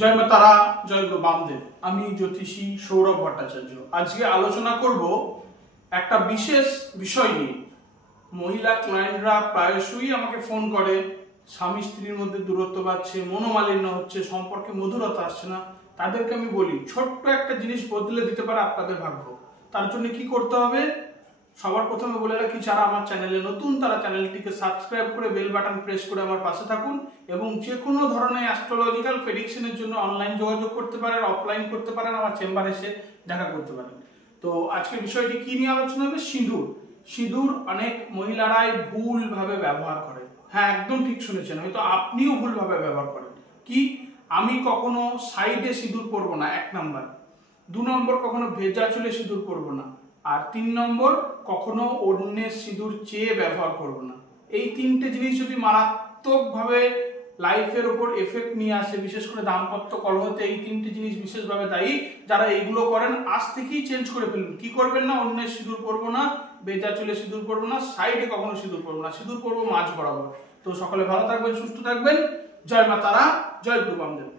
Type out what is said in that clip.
জয় মা তারা, জয় গুরু বামদেব। আমি জ্যোতিষী সৌরভ ভট্টাচার্য। আজকে আলোচনা করব একটা বিশেষ বিষয় নিয়ে। মহিলা ক্লায়েন্টরা প্রায়শই আমাকে ফোন করে, স্বামী স্ত্রীর মধ্যে দূরত্ব বাড়ছে, মনোমালিন্য হচ্ছে, সম্পর্কে মধুরতা আসছে না। তাদেরকে আমি বলি, ছোট্ট একটা জিনিস বদলে দিতে পারে আপনাদের ভাগ্য। তার জন্য কি করতে হবে? সবার প্রথমে বলে রাখি, যারা আমার চ্যানেলে নতুন তারা চ্যানেলটিকে সাবস্ক্রাইব করে বেল বাটন প্রেস করে আমার পাশে থাকুন এবং যে কোনো ধরনের অ্যাস্ট্রোলজিক্যাল প্রেডিকশনের জন্য অনলাইন যোগাযোগ করতে পারেন, অফলাইন করতে পারেন, আমার চেম্বারে এসে দেখা করতে পারেন। তো আজকে বিষয়টি কি নিয়ে আলোচনা হবে? সিঁদুর। সিঁদুর অনেক মহিলারাই ভুলভাবে ব্যবহার করে। হ্যাঁ, একদম ঠিক শুনেছেন, হয়তো আপনিও ভুলভাবে ব্যবহার করেন। কি? আমি কখনো সাইডে সিঁদুর পরবো না, 1 নম্বর। 2 নম্বর, কখনো ভেজা চুলে সিঁদুর পরবো না। আর 3 নম্বর, কখনো অন্যের সিঁদুর চেয়ে ব্যবহার করব না। এই 3টে জিনিস যদি মারাত্মকভাবে লাইফের উপর এফেক্ট নিয়ে আসে, বিশেষ করে দাম্পত্য কলহতে এই 3টে জিনিস বিশেষভাবে দায়ী। যারা এইগুলো করেন আজ থেকেই চেঞ্জ করে ফেলুন। কি করবেন না? অন্যের সিঁদুর পরবো না, ভেজা চুলে সিঁদুর পরবো না, সাইডে কখনো সিঁদুর পরবো না, সিঁদুর পরবো মাঝ বরাবর। তো সকলে ভালো থাকবেন, সুস্থ থাকবেন। জয় মা তারা, জয় গুরু বামদেব।